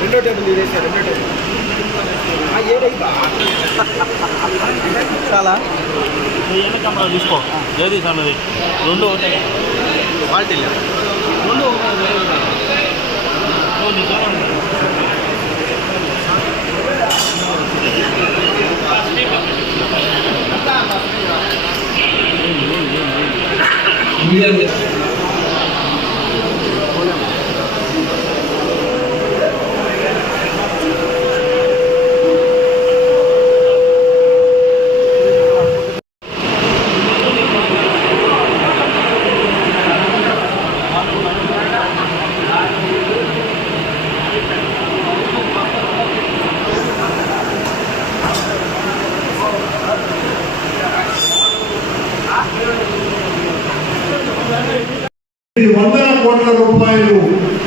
రెండో టేబుల్ తీసేసారు. రెండో టేబుల్ ఏడైపా చాలా ఎన్ని కెమెరా తీసుకో ఏది అన్నది రెండు ఉంటాయి క్వాలిటీ లేదు రెండు వందల కోట్ల రూపాయలు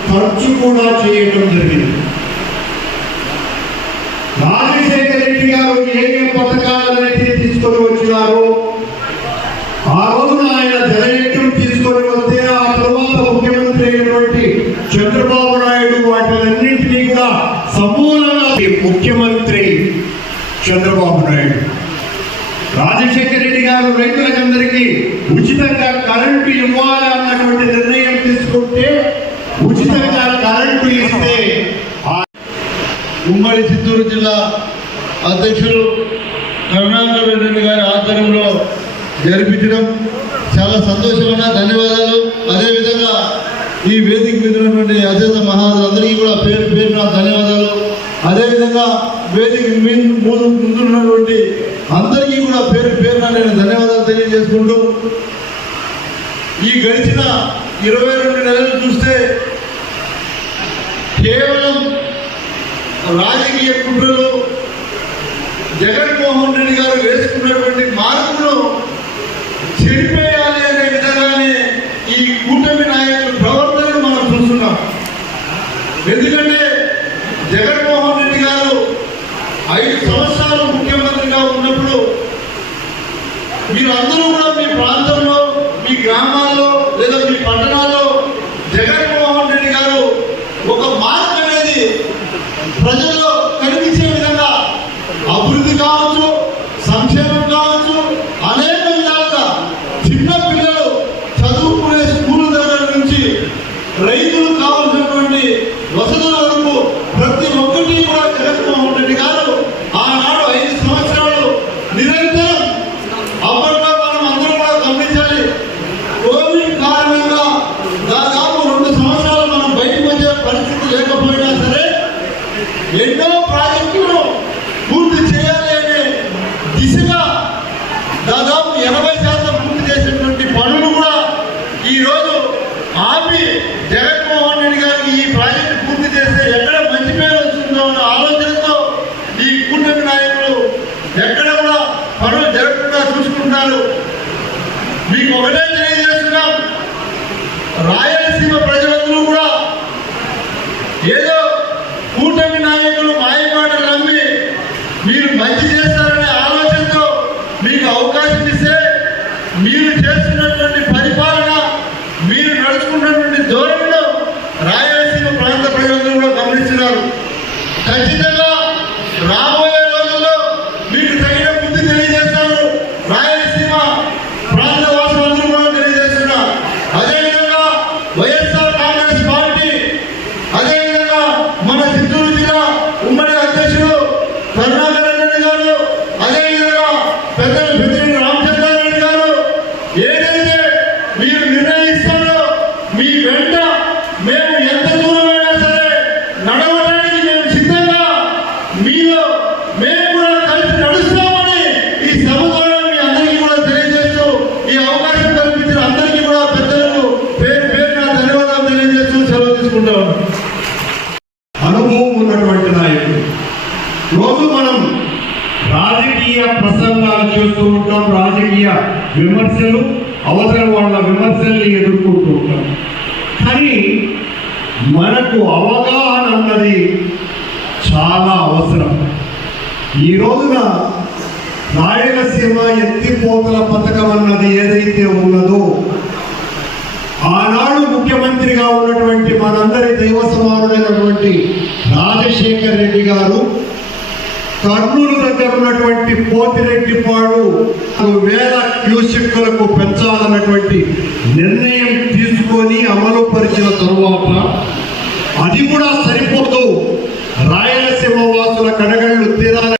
ఖర్చు కూడా చేయడం జరిగింది. రాజశేఖర రెడ్డి గారు ఏ పథకాలన్నింటినీ తీసుకొని వచ్చినారో ఆ రోజున ఆయన జనయజ్ఞం తీసుకొని వస్తే ఆ తర్వాత ముఖ్యమంత్రి అయినటువంటి చంద్రబాబు నాయుడు వాటిలన్నింటినీ కూడా సమూలంగా ముఖ్యమంత్రి చంద్రబాబు నాయుడు రాజశేఖర రెడ్డి గారు రైతులందరికీ ఉచితంగా కరెంటు ఇవ్వాలి అన్నటువంటి నిర్ణయం తీసుకుంటే ఉచితంగా కరెంటు ఇస్తే ఉమ్మడి చిత్తూరు జిల్లా అధ్యక్షులు కరుణాకర్ రెడ్డి గారి ఆధ్వర్యంలో జరిపించడం చాలా సంతోషమైన ధన్యవాదాలు. అదేవిధంగా ఈ వేదిక మీద ఉన్నటువంటి అత్యంత మహారాజులందరికీ కూడా పేరు పేరున ధన్యవాదాలు. అదేవిధంగా వేదిక ముందున్నటువంటి అందరికీ కూడా పేరు పేరున నేను ధన్యవాదాలు తెలియజేసుకుంటూ ఈ గడిచిన 22 నెలలు చూస్తే కేవలం రాజకీయ కుట్రలు జగన్మోహన్ రెడ్డి గారు వేసుకున్నటువంటి మార్పును చెడిపేయాలి అనే విధంగానే ఈ కూటమి నాయకుల ప్రవర్తనను మనం చూస్తున్నాం. ఎందుకంటే జగన్మోహన్ రెడ్డి గారు 5 సంవత్సరాలు ముఖ్యమంత్రిగా ఉన్నప్పుడు మీరందరూ కూడా మీ ప్రాంతంలో మీ గ్రామాల్లో లేదా మీ పట్టణాల్లో జగన్మోహన్ రెడ్డి గారు ఒక మార్పు అనేది ప్రజల్లో కనిపించే విధంగా అభివృద్ధి కావచ్చు, సంక్షేమం కావచ్చు, అనేక విధాలుగా చిన్న పిల్లలు చదువుకునే స్కూల్ దగ్గర నుంచి రైతులు కావాల్సినటువంటి వసతుల వరకు ప్రతి ఒక్కటి కూడా జగన్మోహన్ రెడ్డి గారు ఆనాడు 5 సంవత్సరాలు నిరంతరం అప్పట్లో మనం అందరూ కూడా గమనించాలి. కోవిడ్ కారణంగా దాదాపు 2 సంవత్సరాలు మనం బయటకు వచ్చే పరిస్థితి లేకపోయినా సరే ఎన్నో ప్రాజెక్టులను పూర్తి చేయాలి అనే దిశగా దాదాపు 80% పూర్తి చేసినటువంటి పనులు కూడా ఈరోజు ఆపి జగన్మోహన్ రెడ్డి గారికి ఈ ప్రాజెక్టు పూర్తి చేస్తే ఎక్కడ మంచి పేరు వస్తుందో అన్న ఆలోచనతో ఈ కూటమి నాయకులు ఎక్కడ కూడా పనులు జరగకుండా చూసుకుంటున్నారు. మీకు ఒకటే తెలియజేస్తున్నాం, రాయలసీమ ప్రజలందరూ కూడా ఏదో కూటమి నాయకులు మాయమాటలు నమ్మి మీరు మంచి చేస్తారనే ఆలోచనతో మీకు అవకాశం ఇస్తే మీరు చేస్తున్నటువంటి పరిపాలన, మీరు నడుచుకున్నటువంటి ధోరణిలో రాయలసీమ ప్రాంత ప్రజలందరూ కూడా గమనిస్తున్నారు. ఖచ్చితంగా రాబోయే రోజుల్లో మీకు తగిన బుద్ధి తెలియజేస్తారు. రాయలసీమ ప్రాంత వాసులందరూ కూడా తెలియజేస్తున్నారు. అదేవిధంగా వైఎస్ఆర్ కాంగ్రెస్ పార్టీ, అదేవిధంగా మన చిత్తూరు జిల్లా ఉమ్మడి అధ్యక్షుడు కరుణాకర్ రెడ్డి గారు, అదేవిధంగా పెద్దలు పెద్దిరెడ్డి రామచంద్రారెడ్డి గారు ఏదైతే మీరు నిర్ణయిస్తారో మీ వెంట మేము ఎంత దూరమైనా సరే నడవడానికి మేము సిద్ధంగా మీలో మేము కూడా కలిసి నడుస్తామని ఈ సభ ద్వారా మీ అందరికీ కూడా తెలియజేస్తూ ఈ అవకాశం కల్పించిన అందరికీ కూడా పెద్దలకు పేరు పేరున ధన్యవాదాలు తెలియజేస్తూ సెలవు తీసుకుంటాం. అనుభవం ఉన్నటువంటి నాయకుడు. రోజు మనం రాజకీయ ప్రసంగాలు చేస్తూ ఉంటాం, రాజకీయ విమర్శలు, అవతల వాళ్ళ విమర్శల్ని ఎదుర్కొంటూ ఉంటాం. కానీ మనకు అవగాహన అన్నది చాలా అవసరం. ఈ రోజున రాయలసీమ ఎత్తిపోతల పథకం అన్నది ఏదైతే ఉన్నదో ఆనాడు ముఖ్యమంత్రిగా ఉన్నటువంటి మనందరి దైవ సమానుడైనటువంటి రాజశేఖర్ రెడ్డి గారు కర్నూలు దగ్గర ఉన్నటువంటి పోతిరెడ్డిపాడు 1000 క్యూసెక్కులకు పెంచాలన్నటువంటి నిర్ణయం తీసుకొని అమలు పరిచిన తరువాత అది కూడా సరిపోదు, రాయలసీమ వాసుల కడగళ్ళు తీరాల